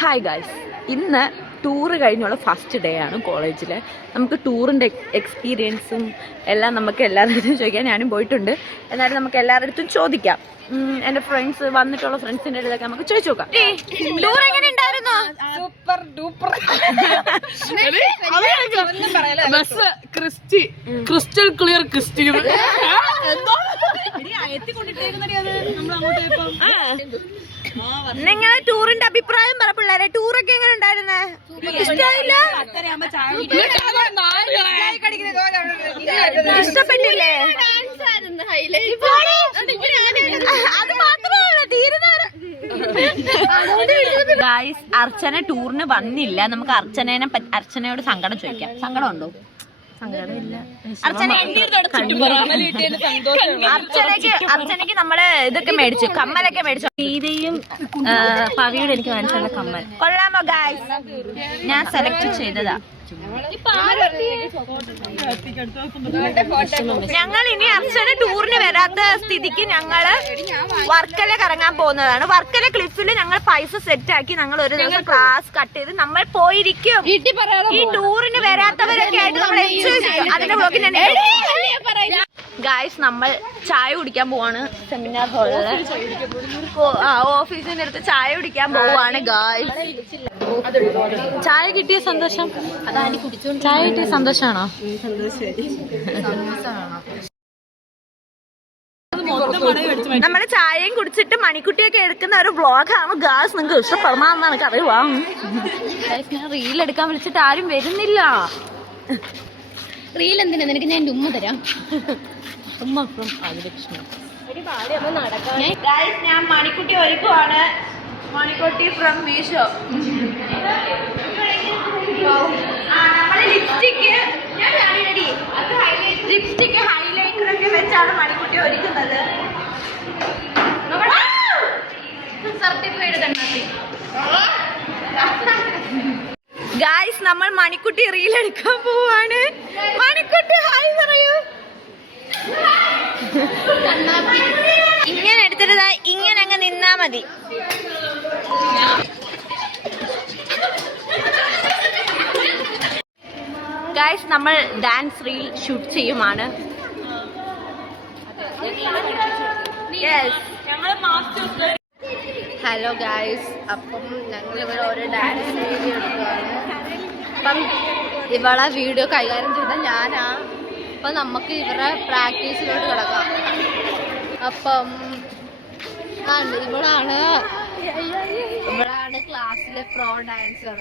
Hi guys, ഇന്ന് tour കഴിഞ്ഞുള്ള first day ആണ് കോളേജിൽ. നമുക്ക് ടൂറിൻ്റെ എക്സ്പീരിയൻസും എല്ലാം നമുക്ക് എല്ലാവരുടെ അടുത്തും ചോദിക്കാം. ഞാനും പോയിട്ടുണ്ട്, എന്നാലും നമുക്ക് എല്ലാവരുടെ അടുത്തും ചോദിക്കാം. എൻ്റെ ഫ്രണ്ട്സ് വന്നിട്ടുള്ള ഫ്രണ്ട്സിൻ്റെ അടുത്തൊക്കെ നമുക്ക് ചോദിച്ചു നോക്കാം. ടൂർ എങ്ങനെ ഉണ്ടായിരുന്നു? Super duper. Crystal clear Christy. നിങ്ങളെ ടൂറിന്റെ അഭിപ്രായം പറ പിള്ളേരെ. ടൂറൊക്കെ എങ്ങനെ ഉണ്ടായിരുന്നേ? ഇഷ്ടമായില്ല? ഇഷ്ടപ്പെട്ടില്ലേ? അത് മാത്രമല്ല, ഗായ്സ്, അർച്ചന ടൂറിന് വന്നില്ല. നമുക്ക് അർച്ചനയോട് സങ്കടം ചോദിക്കാം. സങ്കടം ഉണ്ടോ? അർച്ചനയ്ക്ക് നമ്മള് ഇതൊക്കെ മേടിച്ചു, കമ്മലൊക്കെ മേടിച്ചു. ഗീതയും പവിയുടെ എനിക്ക് മനസ്സിലുള്ള കമ്മൽ കൊള്ളാമോ ഗായ്സ്? ഞാൻ സെലക്ട് ചെയ്തതാ. ഞങ്ങൾ ഇനി അർച്ചന ടൂറിന് വരാത്ത സ്ഥിതിക്ക് ഞങ്ങള് വർക്കല കറങ്ങാൻ പോകുന്നതാണ്. വർക്കല ക്ലിഫിൽ ഞങ്ങൾ പൈസ സെറ്റ് ആക്കി ഞങ്ങൾ ഒരു ദിവസം ക്ലാസ് കട്ട് ചെയ്ത് നമ്മൾ പോയിരിക്കും. ഈ ടൂറിന് വരാത്തവരൊക്കെ ആയിട്ട് നമ്മൾ എൻജോയ് ചെയ്യും. അതിന്റെ ബ്ലോഗിൽ ഞാൻ ഗായ്സ്, നമ്മൾ ചായ കുടിക്കാൻ പോവാണ്. സെമിനാർ ഹാളില് ഓഫീസിന്റെ അടുത്ത് ചായ കുടിക്കാൻ പോവാണ് ഗായ്സ്. ചായ കിട്ടിയ സന്തോഷം? ചായ കിട്ടിയ സന്തോഷാണോ? നമ്മള് ചായയും കുടിച്ചിട്ട് മണിക്കുട്ടിയൊക്കെ എടുക്കുന്ന ഒരു വ്ളോഗാണ് ഗായ്സ്. നിങ്ങൾക്ക് ഇഷ്ടപ്പെടണമെന്നാണ് എനിക്ക് അറിയുവാ. ഞാൻ റീൽ എടുക്കാൻ വിളിച്ചിട്ട് ആരും വരുന്നില്ല. റീൽ എന്തിനാ? നിനക്ക് ഞാൻ ഉമ്മ തരാം. ഞാൻ മണിക്കുട്ടി ഒരുക്കുവാണ്. മണിക്കുട്ടി ഫ്രം മീഷോ. നമ്മള് ലിപ്സ്റ്റിക്ക് ഹൈലൈറ്ററൊക്കെ വെച്ചാണ് മണിക്കുട്ടി ഒരുക്കുന്നത്. ഗായ്സ്, നമ്മൾ മണിക്കുട്ടി റീൽ എടുക്കാൻ പോവാണ്. മണിക്കുട്ടി ഹായ് പറയൂ. ഇങ്ങനെ എടുത്തിട്ട് ഇങ്ങനെ അങ്ങ് നിന്നാ മതി. ഗായ്സ്, നമ്മൾ ഡാൻസ് റീൽ ഷൂട്ട് ചെയ്യുമാണ്. ഹലോ ഗായ്സ്, അപ്പം ഞങ്ങളിവിടെ ഒരു ഡാൻസ് വീഡിയോ എടുക്കുകയാണ്. അപ്പം ഇവളെ വീഡിയോ കൈകാര്യം ചെയ്ത ഞാനാ. അപ്പം നമുക്ക് ഇവരുടെ പ്രാക്ടീസിലോട്ട് കിടക്കാം. അപ്പം ഇവളാണ് ക്ലാസ്സിലെ പ്രോ ഡാൻസർ.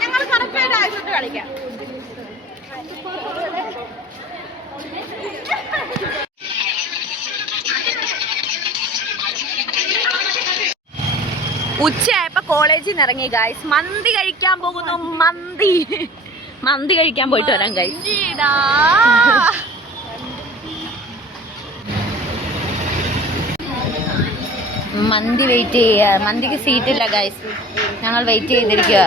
ഞങ്ങൾ കറക്റ്റായിട്ട് ആവശ്യമായിട്ട് കളിക്കാം. ഉച്ചയായപ്പോ കോളേജിൽ നിന്ന് ഇറങ്ങി ഗായ്സ്. മന്തി കഴിക്കാൻ പോകുന്നു. മന്തി കഴിക്കാൻ പോയിട്ട് വരാം ഗായ്സ്. മന്തി വെയിറ്റ് ചെയ്യുക. മന്തിക്ക് സീറ്റില്ല ഗായ്സ്. ഞങ്ങൾ വെയിറ്റ് ചെയ്തിരിക്കുക.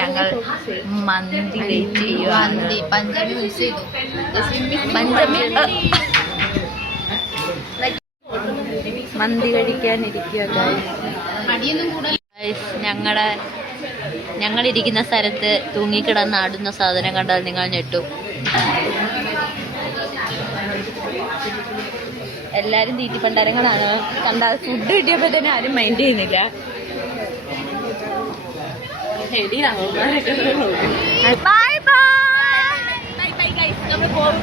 ഞങ്ങൾ മന്തി വെയിറ്റ് ചെയ്യുക. മന്തി കഴിക്കാനിരിക്കുക ഗായ്സ്. ഞങ്ങളിരിക്കുന്ന സ്ഥലത്ത് തൂങ്ങിക്കിടന്ന് ആടുന്ന സാധനം കണ്ടാൽ നിങ്ങൾ ഞെട്ടും. എല്ലാരും തീറ്റിപ്പണ്ടാരങ്ങളാണ്. കണ്ടാൽ ഫുഡ് കിട്ടിയപ്പോ തന്നെ ആരും മൈൻഡ് ചെയ്യുന്നില്ല. Bye bye. നമ്മൾ പോകും.